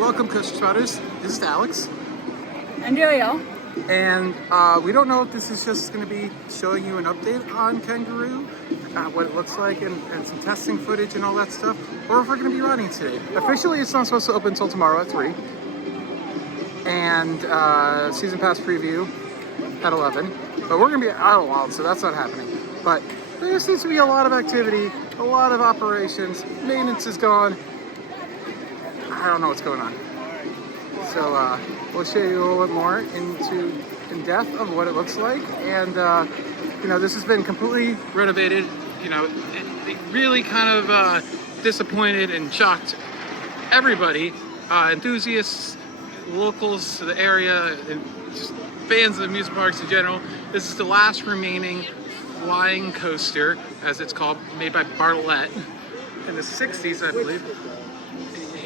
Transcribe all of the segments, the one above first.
Welcome, Coaster Spotters. This is Alex. And Julio. And we don't know if this is just going to be showing you an update on Kangaroo, what it looks like, and some testing footage and all that stuff, or if we're going to be riding today. Officially, it's not supposed to open until tomorrow at 3. And season pass preview at 11. But we're going to be out a while, so that's not happening. But there seems to be a lot of activity, a lot of operations. Maintenance is gone. I don't know what's going on. So we'll show you a little bit more in depth of what it looks like. And this has been completely renovated. It really kind of disappointed and shocked everybody, enthusiasts, locals to the area, and just fans of amusement parks in general. This is the last remaining flying coaster, as it's called, made by Bartlett in the 60s, I believe.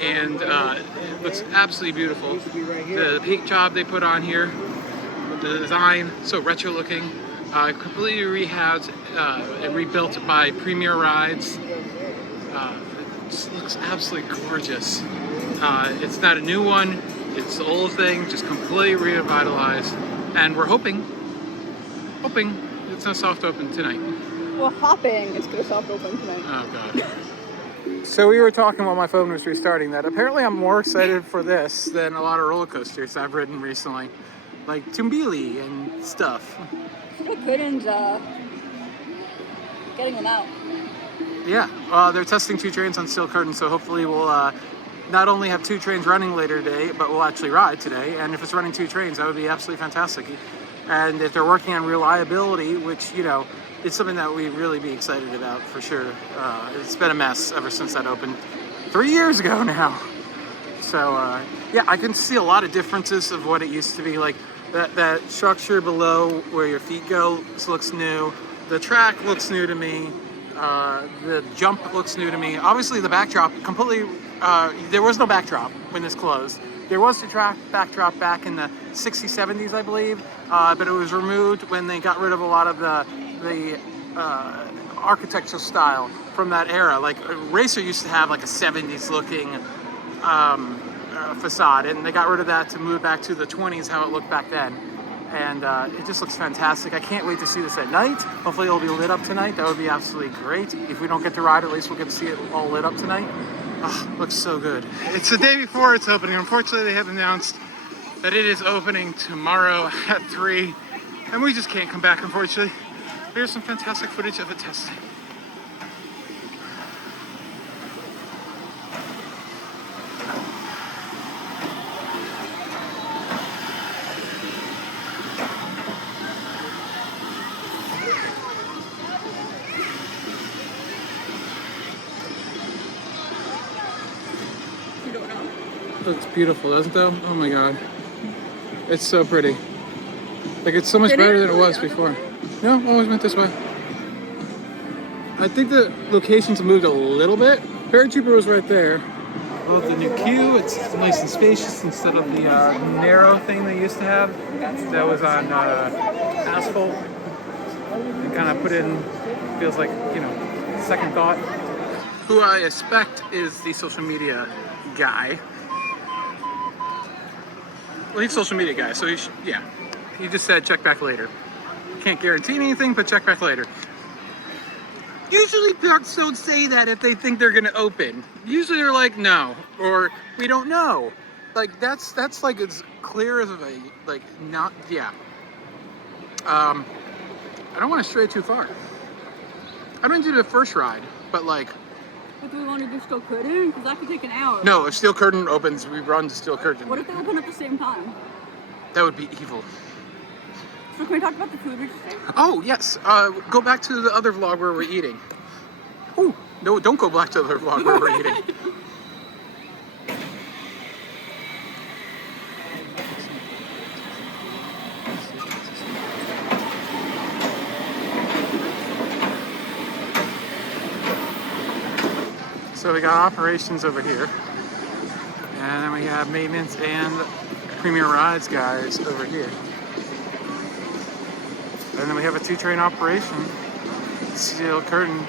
And it looks absolutely beautiful. The paint job they put on here, the design, so retro looking, completely rehabbed and rebuilt by Premier Rides. It just looks absolutely gorgeous. It's not a new one, it's the old thing, just completely revitalized. And we're hoping it's not soft open tonight. Well, hoping it's gonna soft open tonight. Oh God. So we were talking while my phone was restarting that apparently I'm more excited for this than a lot of roller coasters I've ridden recently, like Tumbili and stuff. Still couldn't getting them out. Yeah, they're testing 2 trains on steel curtain, so hopefully we'll not only have 2 trains running later today, but we'll actually ride today. And if it's running 2 trains, that would be absolutely fantastic. And if they're working on reliability, which it's something that we'd really be excited about for sure. It's been a mess ever since that opened 3 years ago now. So yeah, I can see a lot of differences of what it used to be. Like that structure below where your feet go looks new. The track looks new to me. The jump looks new to me. Obviously the backdrop completely, there was no backdrop when this closed. There was a track backdrop back in the 60s, 70s, I believe, but it was removed when they got rid of a lot of the architectural style from that era. Like Racer used to have like a 70s looking facade, and they got rid of that to move back to the 20s, how it looked back then. And it just looks fantastic. I can't wait to see this at night. Hopefully it'll be lit up tonight. That would be absolutely great. If we don't get to ride, at least we'll get to see it all lit up tonight. Oh, looks so good. It's the day before it's opening. Unfortunately, they have announced that it is opening tomorrow at 3, and we just can't come back, unfortunately. Here's some fantastic footage of it testing. Looks beautiful, doesn't it though? Oh my God. It's so pretty. Like it's so much better than it was before. No, always went this way. I think the locations moved a little bit. Paratrooper was right there. Oh, the new queue, it's nice and spacious instead of the narrow thing they used to have. That was on asphalt. And kind of put in, feels like, second thought. Who I expect is the social media guy. Well, he's a social media guy, so he just said check back later. Can't guarantee anything, but check back later. Usually parks don't say that if they think they're gonna open. Usually they're like, no, or we don't know. Like that's like as clear as a, like, not, yeah. I don't want to stray too far. I don't do the first ride, but like. But do we want to do steel curtain? Because that could take an hour. No, if steel curtain opens, we run to steel curtain. What if they open at the same time? That would be evil. So can we talk about the food we just ate? Oh, yes. Go back to the other vlog where we're eating. Oh, no, don't go back to the other vlog where we're eating. So we got operations over here. And then we have maintenance and Premier Rides guys over here. And then we have a 2-train operation, steel curtain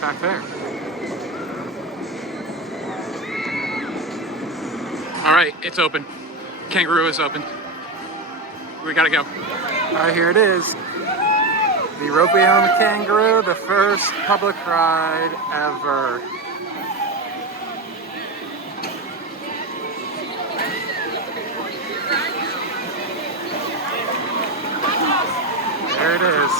back there. All right, it's open. Kangaroo is open. We gotta go. All right, here it is. The ropey on the Kangaroo, the first public ride ever. There it is.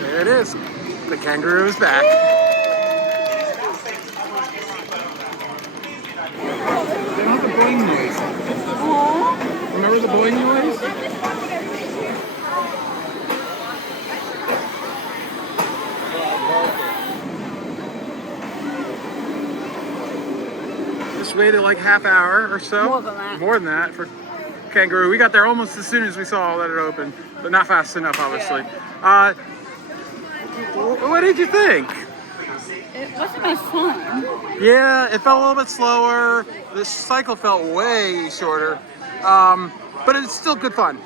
There it is. The Kangaroo is back. They don't have the boing noise. Remember the boing noise? Just waited like half hour or so. More than that. More than that for Kangaroo. We got there almost as soon as we saw that it opened, but not fast enough, obviously. Yeah. What did you think? It wasn't as fun. Yeah, it felt a little bit slower. The cycle felt way shorter, but it's still good fun.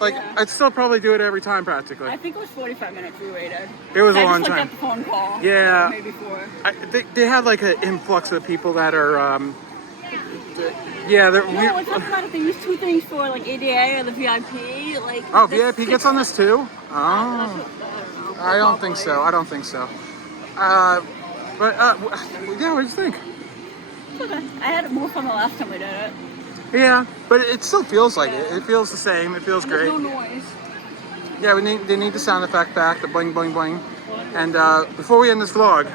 Like, I'd still probably do it every time practically. I think it was 45 minutes we waited. It was a I long just time. looked at the phone call. Yeah. Maybe 4. They have like an influx of people that are, yeah, they're No, weird. it's not about it. They use 2 things for like ADA or the VIP. Like. Oh, there's VIP gets on this too? That's Oh, what, I don't think so. I don't think so. But yeah, what did you think? Okay. I had more fun the last time we did it. Yeah, but it still feels like it. It feels the same. It feels great. There's no noise. Yeah, they need the sound effect back, the bling, bling, bling. And before we end this vlog,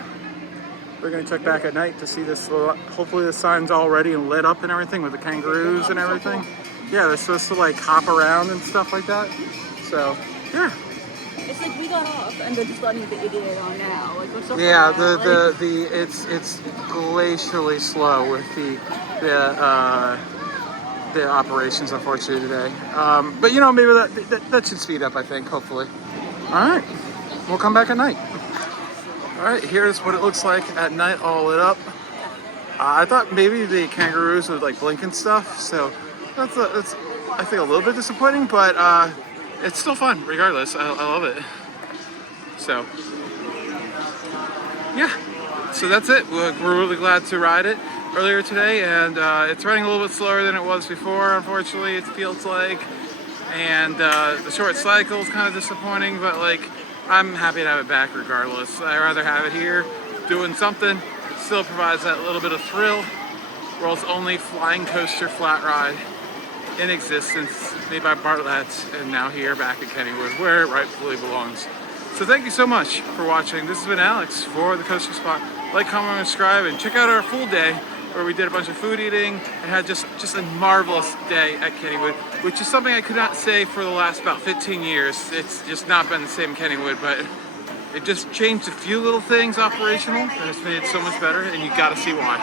we're going to check back at night to see this. Hopefully the sign's all ready and lit up and everything with the Kangaroos and everything. Yeah, they're supposed to like hop around and stuff like that. So, yeah. It's like we got off and they're just letting the ADA on now. Like what's up? Yeah, with that? it's glacially slow with the operations, unfortunately, today. But you know, maybe that should speed up, I think, hopefully. All right, we'll come back at night. All right, here's what it looks like at night, all lit up. I thought maybe the Kangaroos would like blink and stuff, so that's I think a little bit disappointing, but it's still fun regardless. I love it. So yeah, so that's it. We're really glad to ride it earlier today, and it's running a little bit slower than it was before, unfortunately, it feels like. And the short cycle is kind of disappointing, but like, I'm happy to have it back regardless. I'd rather have it here doing something. Still provides that little bit of thrill. World's only flying coaster flat ride in existence, made by Bartlett, and now here back at Kennywood, where it rightfully belongs. So thank you so much for watching. This has been Alex for the Coaster Spot. Like, comment, and subscribe, and check out our full day where we did a bunch of food eating and had just a marvelous day at Kennywood, which is something I could not say for the last about 15 years. It's just not been the same Kennywood, but it just changed a few little things operational, and it's made it so much better, and you gotta see why.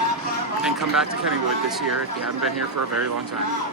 And come back to Kennywood this year if you haven't been here for a very long time.